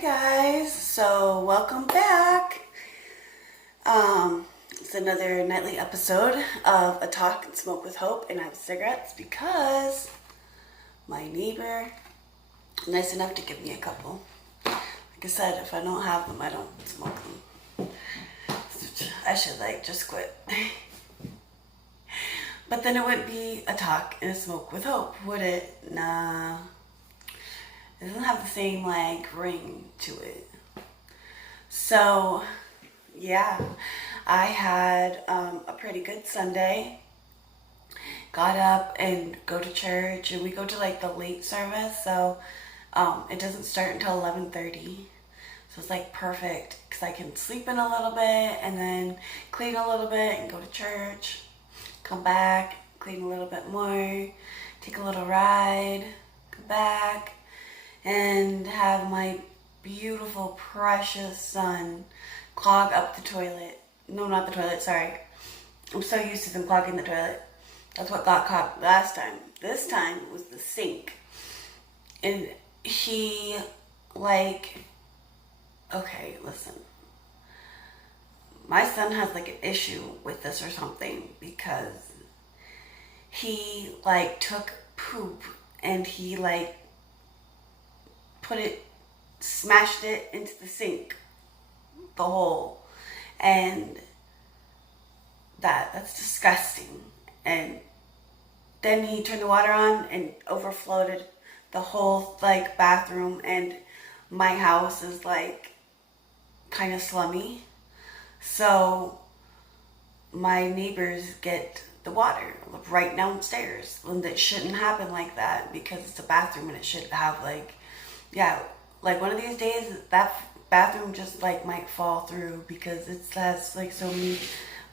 Guys, so welcome back. It's another nightly episode of A Talk and Smoke with Hope, and I have cigarettes because my neighbor is nice enough to give me a couple. Like I said, if I don't have them, I don't smoke them. I should just quit. But then it wouldn't be a talk and a smoke with hope, would it? Nah. It doesn't have the same ring to it. So yeah, I had a pretty good Sunday. Got up and go to church, and we go to the late service, so it doesn't start until 11:30. So it's perfect because I can sleep in a little bit and then clean a little bit and go to church, come back, clean a little bit more, take a little ride, come back, and have my beautiful, precious son clog up the toilet. No, not the toilet, sorry. I'm so used to them clogging the toilet. That's what got caught last time. This time it was the sink. And he, okay, listen. My son has an issue with this or something because he took poop and he smashed it into the sink, the hole, and that's disgusting. And then he turned the water on and overflowed the whole bathroom, and my house is kind of slummy, so my neighbors get the water right downstairs, and it shouldn't happen like that because it's a bathroom and it should have one of these days that bathroom just might fall through because it has so many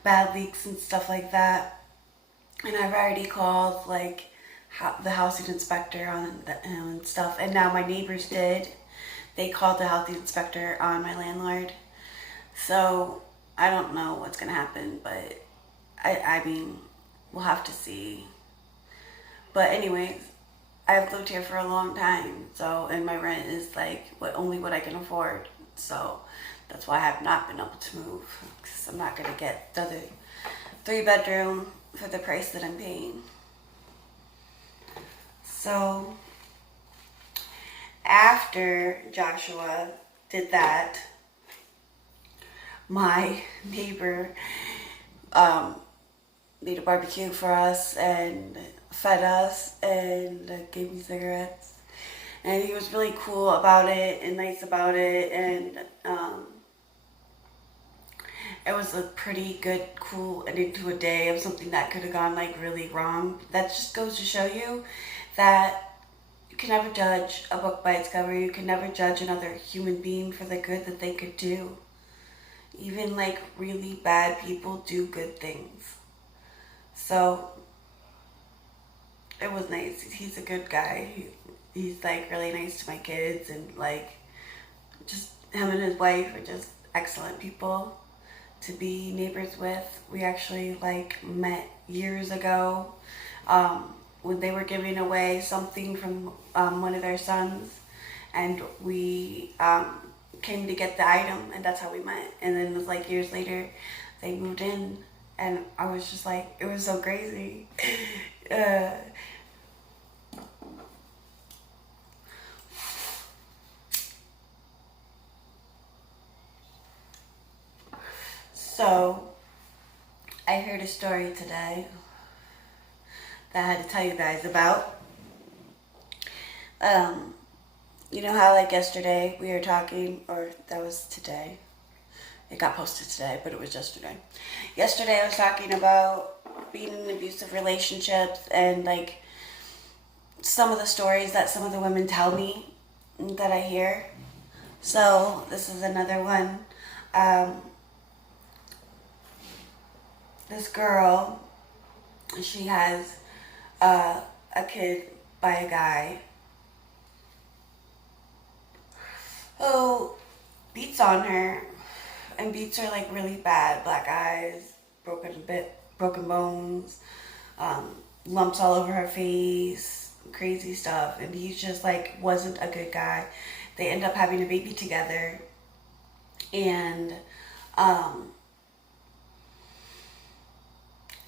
bad leaks and stuff like that. And I've already called the housing inspector on and stuff, and now my neighbors did. They called the housing inspector on my landlord. So I don't know what's gonna happen, but I mean, we'll have to see. But anyways, I've lived here for a long time, and my rent is only what I can afford. So that's why I have not been able to move, because I'm not gonna get the other 3-bedroom for the price that I'm paying. So after Joshua did that, my neighbor made a barbecue for us and fed us and gave me cigarettes. And he was really cool about it and nice about it, and it was a pretty good, cool ending to a day of something that could have gone really wrong. That just goes to show you that you can never judge a book by its cover. You can never judge another human being for the good that they could do. Even really bad people do good things. So it was nice. He's a good guy. He's really nice to my kids, and just him and his wife are just excellent people to be neighbors with. We actually met years ago when they were giving away something from one of their sons, and we came to get the item, and that's how we met. And then it was years later they moved in, and I was just it was so crazy. So I heard a story today that I had to tell you guys about. You know how yesterday we were talking, or that was today. It got posted today, but it was yesterday. Yesterday I was talking about being in abusive relationships and some of the stories that some of the women tell me that I hear. So this is another one. This girl, she has a kid by a guy who beats on her, and beats her really bad. Black eyes, broken bones, lumps all over her face, crazy stuff. And he just wasn't a good guy. they end up having a baby together, and um,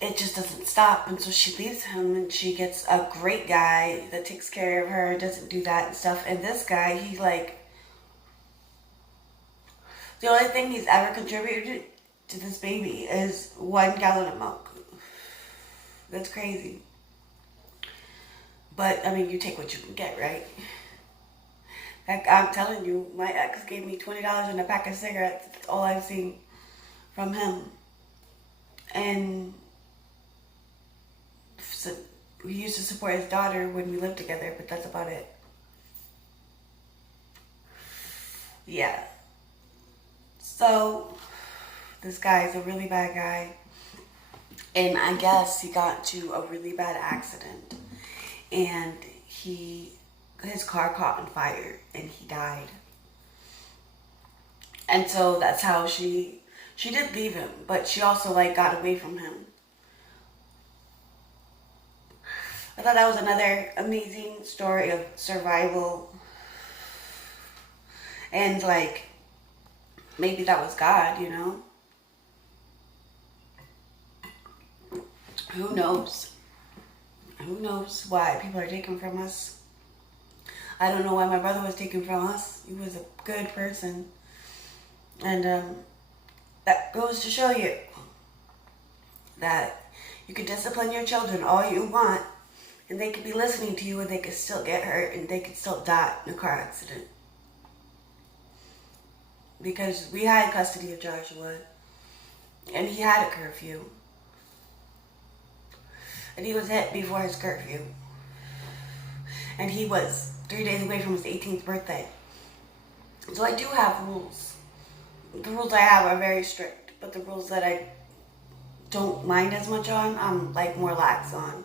it just doesn't stop. And so she leaves him and she gets a great guy that takes care of her, doesn't do that and stuff. And this guy, he like, the only thing he's ever contributed to this baby is 1 gallon of milk. That's crazy. But I mean, you take what you can get, right? Heck, I'm telling you, my ex gave me $20 and a pack of cigarettes. That's all I've seen from him. And so we used to support his daughter when we lived together, but that's about it. Yeah. So, this guy is a really bad guy. And I guess he got into a really bad accident. And his car caught on fire and he died. And so that's how she did leave him, but she also like got away from him. I thought that was another amazing story of survival. And like, maybe that was God, you know? Who knows? Who knows why people are taken from us? I don't know why my brother was taken from us. He was a good person. And that goes to show you that you can discipline your children all you want, and they could be listening to you and they could still get hurt and they could still die in a car accident. Because we had custody of Joshua and he had a curfew. And he was hit before his curfew. And he was 3 days away from his 18th birthday. So I do have rules. The rules I have are very strict, but the rules that I don't mind as much on, I'm like more lax on.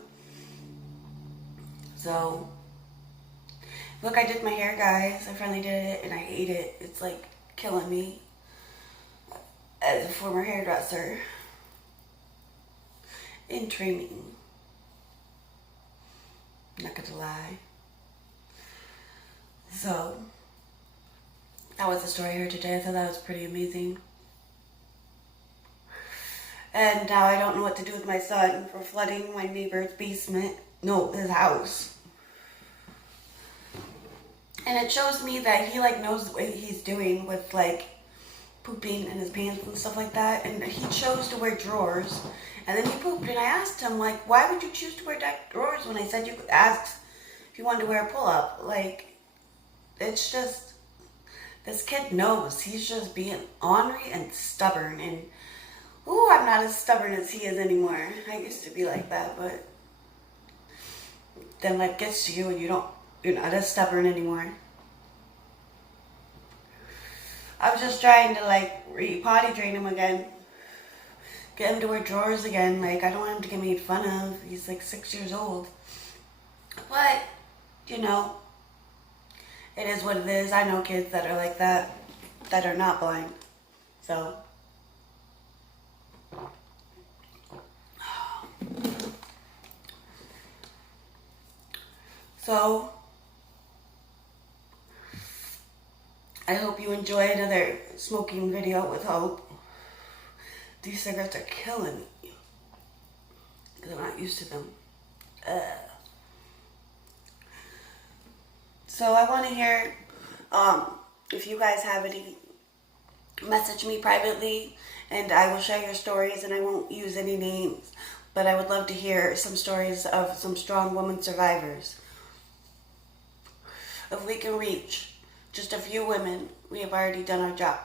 So, look, I did my hair, guys. I finally did it, and I hate it. It's like killing me as a former hairdresser in training. Not gonna lie. So, that was the story I heard today. I thought that was pretty amazing. And now I don't know what to do with my son for flooding my neighbor's basement. No, his house. And it shows me that he like knows what he's doing with like pooping in his pants and stuff like that. And he chose to wear drawers. And then he pooped. And I asked him, like, why would you choose to wear drawers when I said you could ask if you wanted to wear a pull-up? Like, it's just, this kid knows. He's just being ornery and stubborn. And, ooh, I'm not as stubborn as he is anymore. I used to be like that, but then life gets to you and you're not as stubborn anymore. I was just trying to like potty train him again. Get him to wear drawers again. Like, I don't want him to get made fun of. He's like 6 years old. But, you know, it is what it is. I know kids that are like that are not blind. So, I hope you enjoy another smoking video with Hope. These cigarettes are killing me. Because I'm not used to them. So I want to hear, if you guys have any, message me privately and I will share your stories and I won't use any names. But I would love to hear some stories of some strong women survivors. If we can reach just a few women, we have already done our job.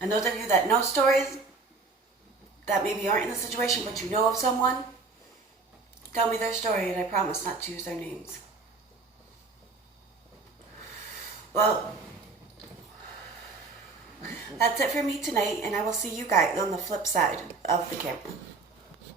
And those of you that know stories that maybe aren't in the situation, but you know of someone, tell me their story and I promise not to use their names. Well, that's it for me tonight, and I will see you guys on the flip side of the camera.